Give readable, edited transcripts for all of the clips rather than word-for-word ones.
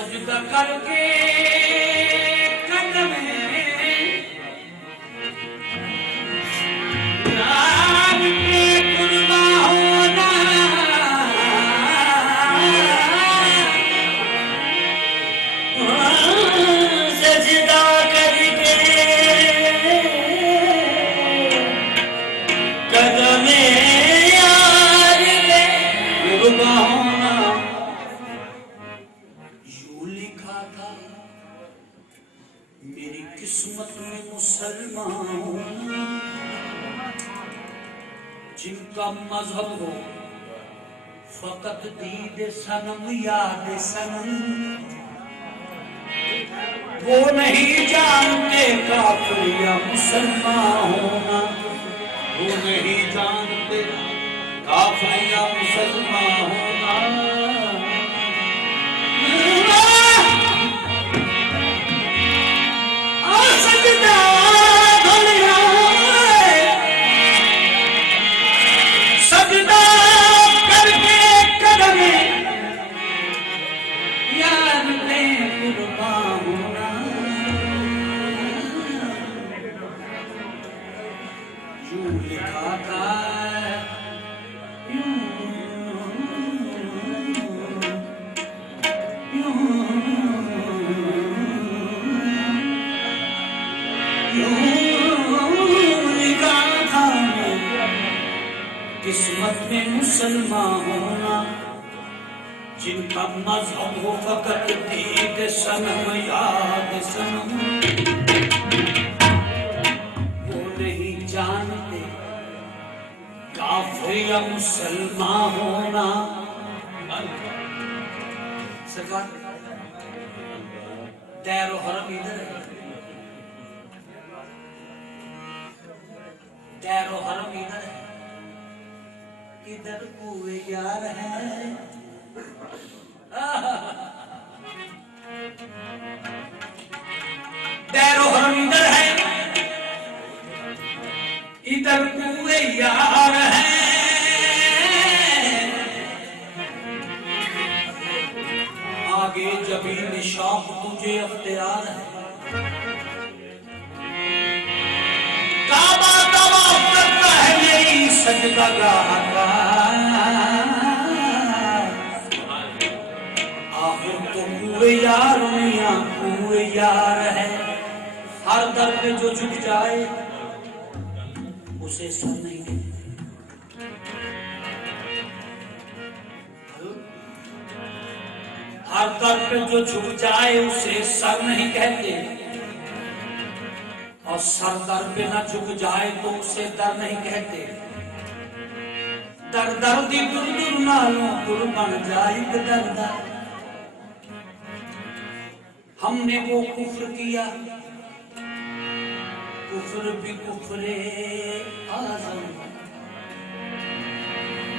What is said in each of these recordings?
सजदा करके कदम यार पे कुर्बा होना सजदा करके कदम यार पे कुर्बा होना। यूं लिखा था मेरी किस्मत में मुसलमान होना, जिनका मजहब हो फकत दीद सनम याद सनम, वो नहीं जानते काफिर या मुसलमान होना, वो नहीं जानते काफिर या मुसलमान होना। किस्मत में मुसलमान होना, जिनका मजहब हो फकत दीद सनम याद सनम, वो नहीं जानते काफिर या मुसलमान होना। सरकार दैरो हरम इधर है, दैरो हरम इधर है, इधर कुए यार है। दैरो हरम इधर है, इधर कुए यार है। आगे जबी निशाब तुझे अख्तियार है, काबा तवाफ करता है यही सजदा गाह का। आखिर तो कुए यार मियां कुए यार है, हर दर पे जो झुक जाए उसे सर नहीं देते। हर दर पे जो झुक जाए उसे सर नहीं कहते, और सर दर पे ना झुक जाए तो उसे दर नहीं कहते। दर दर्दी दुर दुर नालों दुर बन जाए दरदा। हमने वो कुफ्र किया, कुफ्र भी कुफ्रे आज़म,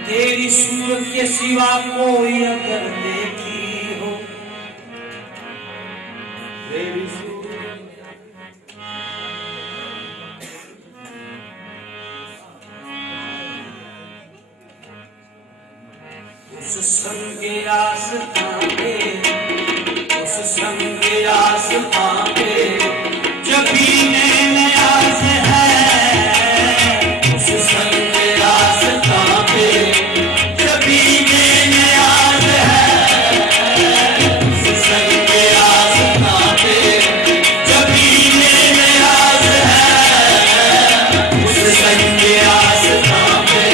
तेरी सूरत के सिवा कोई अगर देखी हो, तेरी उस संगे आसमां पे, उस संगे आसमां पे जबी नैन आस है, उस संगे आसमां पे जबी नैन आस है, उस संगे आसमां पे जबी नैन आस है, उस संगे आसमां पे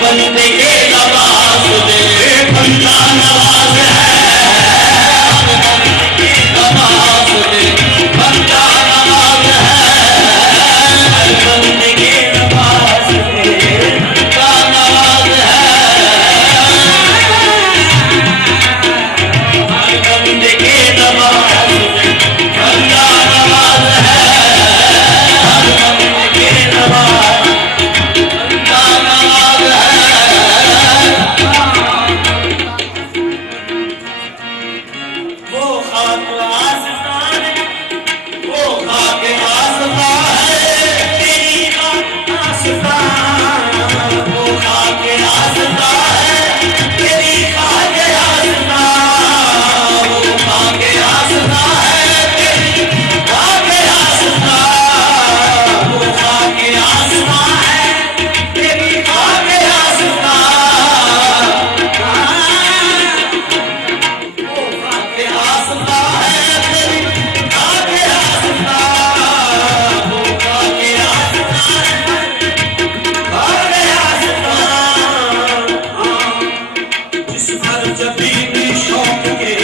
बंदे के नवाज दे, बंदा नवाज है, नवाज दे, बंदा नवाज है, बंदे के नवाज दे, बंदा नवाज है, बंदे के नवाज दे, बंदा नवाज है, बंदे के नवाज, बंदा नवाज है। वो खाक आसमान है, वो खाक आसमान है, तेरी खाक आसमान, वो खाक आसमान है, तेरी खाक आसमान, वो खाक आसमान है, तेरी खाक आसमान, वो खाक आसमान है, तेरी खाक आसमान, वो खाक आसमान है, तेरी खाक आसमान, वो खाक आसमान, जिस पर जबीन शौक के,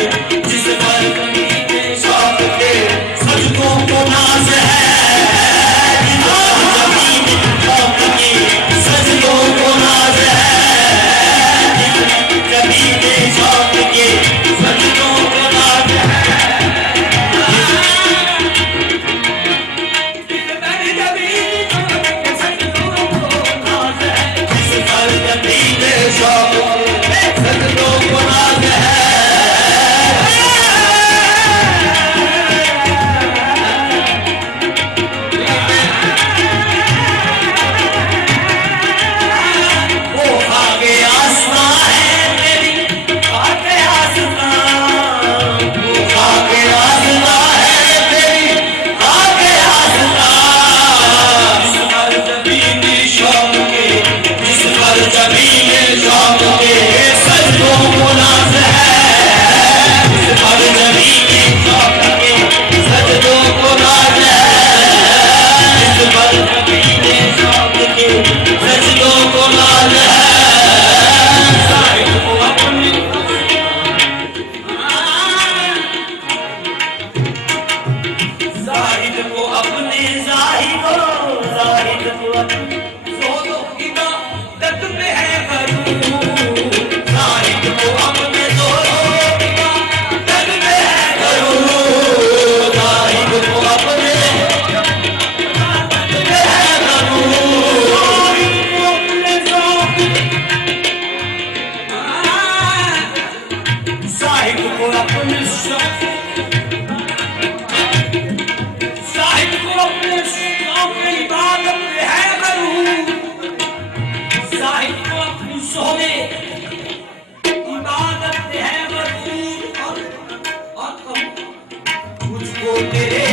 जिस पर जबीन शौक के, सजदों को नाज है, जिस पर जबीन शौक के, सजदों को नाज है, जिस पर जबीन शौक के, सजदों को नाज है, जिस पर जबीन शौक के, सजदों को नाज है, जिस पर जबीन शौक के, सजदों को नाज है। वो खाके आसमां है, तेरी खाके आसमां, वो खाके आसमां है, तेरी खाके आसमां, जिस पर जबीन शौक के, जिस पर जबीन शौक के, सजदों को नाज है, जिस पर जबीन शौक के, सजदों को नाज है, जिस पर जबीन शौक के, सजदों को नाज है। साहिब को अपने जाहिद को अपने जाहिद को अपने जोरों की इबादत में है गरूर, जाहिद को अपने जोरों की इबादत में है गरूर, जाहिद को अपने इबादत में है गरूर, जाहिद को अपने जाहिद को अपने शौक, जाहिद को अपने शौक इबादत में है गरूर, जाहिद को अपनी शोबे इबादत में है गरूर, और मुझको तेरे